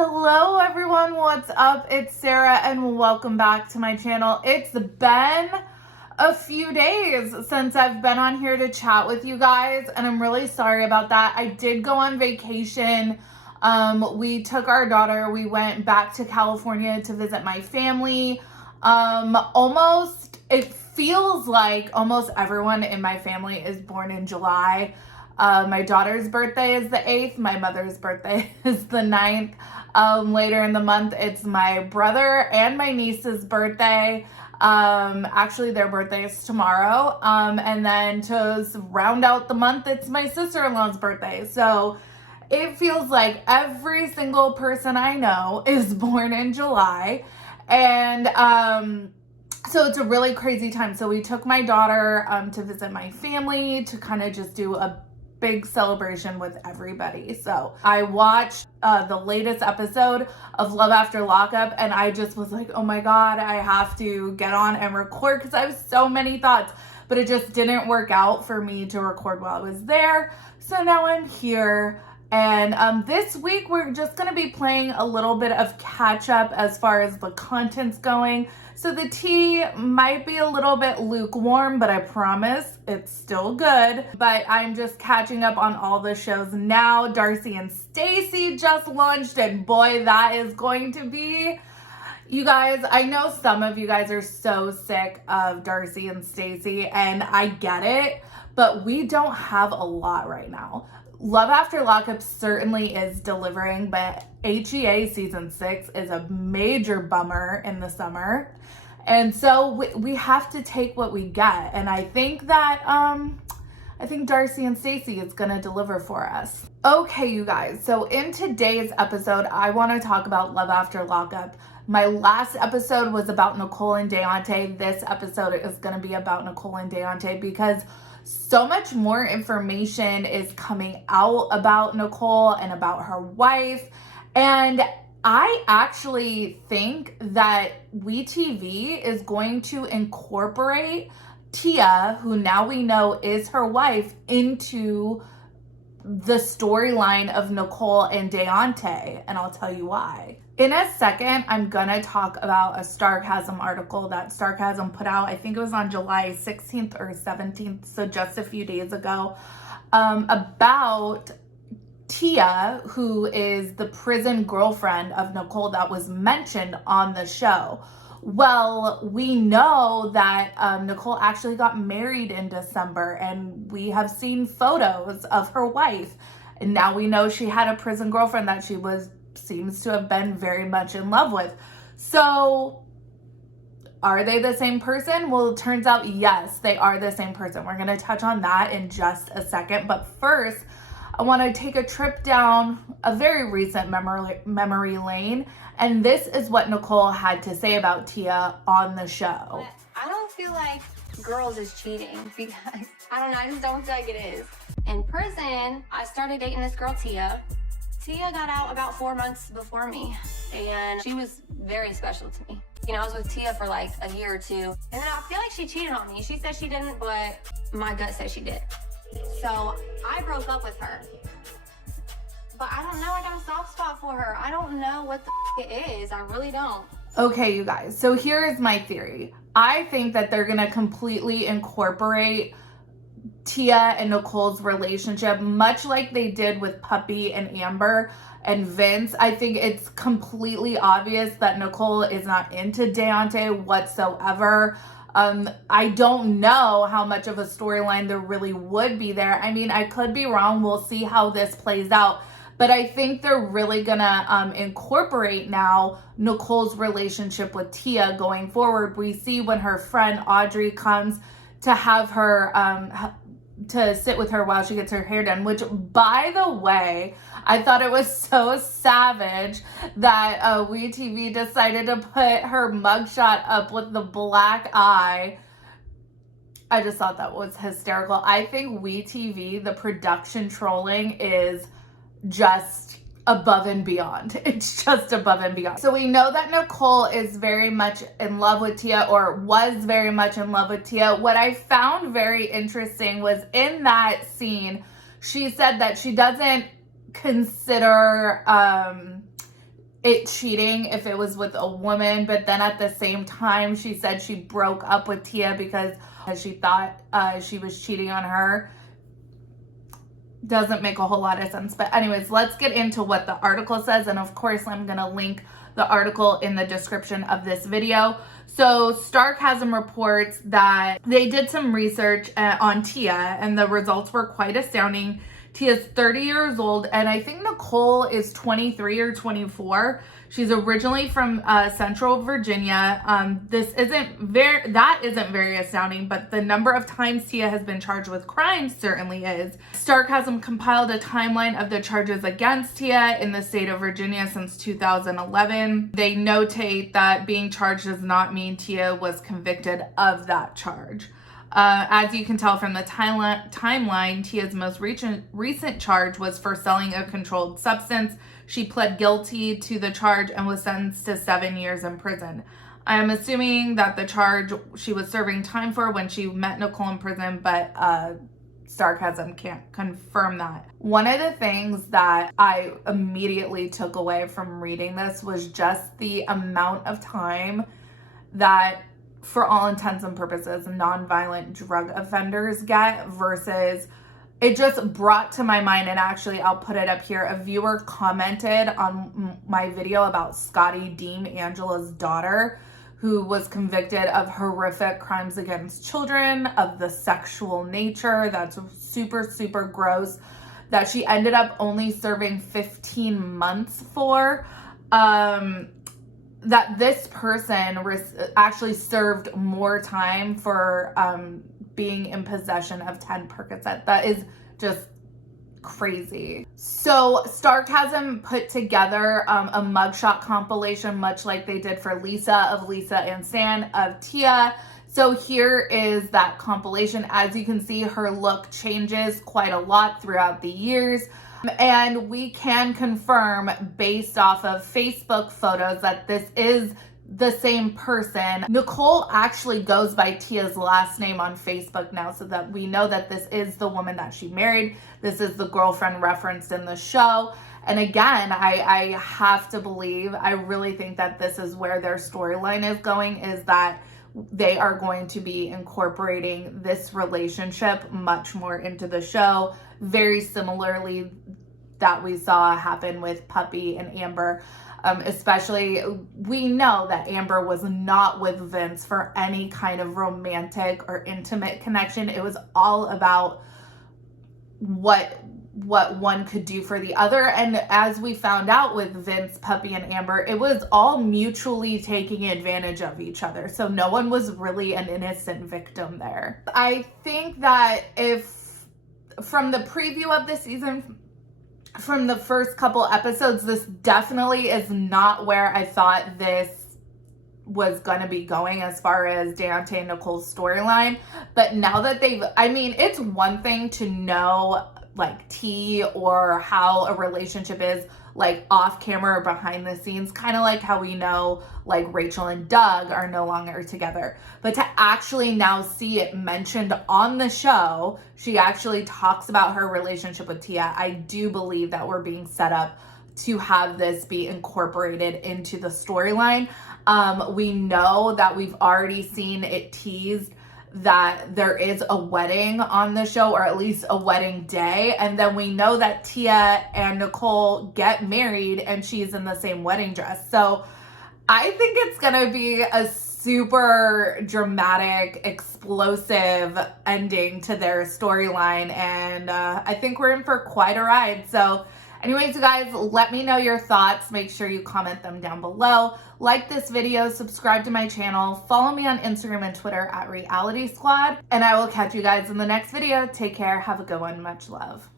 Hello everyone, what's up? It's Sarah and welcome back to my channel. It's been a few days since I've been on here to chat with you guys and I'm really sorry about that. I did go on vacation. We took our daughter, we went back to California to visit my family. It feels like almost everyone in my family is born in July. My daughter's birthday is the 8th. My mother's birthday is the 9th. Later in the month, it's my brother and my niece's birthday. Actually, their birthday is tomorrow. And then to round out the month, it's my sister-in-law's birthday. So it feels like every single person I know is born in July. And so it's a really crazy time. So we took my daughter to visit my family to kind of just do a big celebration with everybody. So I watched the latest episode of Love After Lockup and I just was like, oh my God, I have to get on and record because I have so many thoughts, but it just didn't work out for me to record while I was there. So now I'm here. And this week we're just going to be playing a little bit of catch up as far as the content's going. So the tea might be a little bit lukewarm, but I promise it's still good. But I'm just catching up on all the shows now. Darcy and Stacy just launched and boy, that is going to be... You guys, I know some of you guys are so sick of Darcy and Stacy and I get it, but we don't have a lot right now. Love After Lockup certainly is delivering, but HEA season 6 is a major bummer in the summer. And so we have to take what we get. And I think that, I think Darcy and Stacy is going to deliver for us. Okay, you guys. So in today's episode, I want to talk about Love After Lockup. My last episode was about Nicolle and Daonte. This episode is going to be about Nicolle and Daonte because so much more information is coming out about Nicolle and about her wife. And I actually think that WeTV is going to incorporate Tia, who now we know is her wife, into the storyline of Nicolle and Daonte. And I'll tell you why. In a second, I'm going to talk about a Starcasm article that Starcasm put out. I think it was on July 16th or 17th, so just a few days ago, about Tia, who is the prison girlfriend of Nicolle that was mentioned on the show. Well, we know that Nicolle actually got married in December, and we have seen photos of her wife. And now we know she had a prison girlfriend that she seems to have been very much in love with. So are they the same person? Well, it turns out, yes, they are the same person. We're going to touch on that in just a second. But first, I want to take a trip down a very recent memory lane. And this is what Nicolle had to say about Tia on the show. I don't feel like girls is cheating because, I don't know, I just don't feel like it is. In prison, I started dating this girl, Tia. Tia got out about 4 months before me, and she was very special to me. You know, I was with Tia for like a year or two, and then I feel like she cheated on me. She said she didn't, but my gut says she did. So I broke up with her. But I don't know, I got a soft spot for her. I don't know what the it is. I really don't. Okay, you guys, so here is my theory. I think that they're gonna completely incorporate Tia and Nicolle's relationship, much like they did with Puppy and Amber and Vince. I think it's completely obvious that Nicolle is not into Daonte whatsoever. I don't know how much of a storyline there really would be there. I mean, I could be wrong. We'll see how this plays out. But I think they're really gonna incorporate now Nicolle's relationship with Tia going forward. We see when her friend Audrey comes to have her to sit with her while she gets her hair done, which, by the way, I thought it was so savage that WeTV decided to put her mugshot up with the black eye. I just thought that was hysterical. I think WeTV, the production trolling is just above and beyond. It's just above and beyond. So we know that Nicolle is very much in love with Tia, or was very much in love with Tia. What I found very interesting was in that scene, she said that she doesn't consider it cheating if it was with a woman, but then at the same time, she said she broke up with Tia because she thought she was cheating on her. Doesn't make a whole lot of sense. But anyways, let's get into what the article says. And of course, I'm going to link the article in the description of this video. So Starcasm reports that they did some research on Tia, and the results were quite astounding. Tia's 30 years old, and I think Nicolle is 23 or 24. She's originally from Central Virginia. That isn't very astounding, but the number of times Tia has been charged with crimes certainly is. Starcasm compiled a timeline of the charges against Tia in the state of Virginia since 2011. They notate that being charged does not mean Tia was convicted of that charge. As you can tell from the timeline, Tia's most recent charge was for selling a controlled substance. She pled guilty to the charge and was sentenced to 7 years in prison. I'm assuming that the charge she was serving time for when she met Nicolle in prison, but Starcasm can't confirm that. One of the things that I immediately took away from reading this was just the amount of time that, for all intents and purposes, nonviolent drug offenders get versus, it just brought to my mind, and actually I'll put it up here, a viewer commented on my video about Scotty Deem, Angela's daughter, who was convicted of horrific crimes against children of the sexual nature. That's super, super gross, that she ended up only serving 15 months for. That this person actually served more time for being in possession of 10 Percocet. That is just crazy. So Starcasm put together a mugshot compilation, much like they did for Lisa, of Lisa and Stan, of Tia. So here is that compilation. As you can see, her look changes quite a lot throughout the years. And we can confirm based off of Facebook photos that this is the same person. Nicolle actually goes by Tia's last name on Facebook now, so that we know that this is the woman that she married. This is the girlfriend referenced in the show. And again, I have to believe, I really think that this is where their storyline is going, is that they are going to be incorporating this relationship much more into the show, very similarly that we saw happen with Puppy and Amber. Especially, we know that Amber was not with Vince for any kind of romantic or intimate connection. It was all about what one could do for the other. And as we found out with Vince, Puppy, and Amber, it was all mutually taking advantage of each other. So no one was really an innocent victim there. I think that if, from the preview of the season, from the first couple episodes, this definitely is not where I thought this was going to be going as far as Daonte and Nicole's storyline. But now that it's one thing to know like tea or how a relationship is like off camera or behind the scenes, kind of like how we know like Rachel and Doug are no longer together. But to actually now see it mentioned on the show, she actually talks about her relationship with Tia. I do believe that we're being set up to have this be incorporated into the storyline. We know that we've already seen it teased that there is a wedding on the show, or at least a wedding day. And then we know that Tia and Nicolle get married and she's in the same wedding dress. So I think it's going to be a super dramatic, explosive ending to their storyline. And I think we're in for quite a ride. So anyways, you guys, let me know your thoughts. Make sure you comment them down below. Like this video, subscribe to my channel, follow me on Instagram and Twitter at Reality Squad, and I will catch you guys in the next video. Take care. Have a good one. Much love.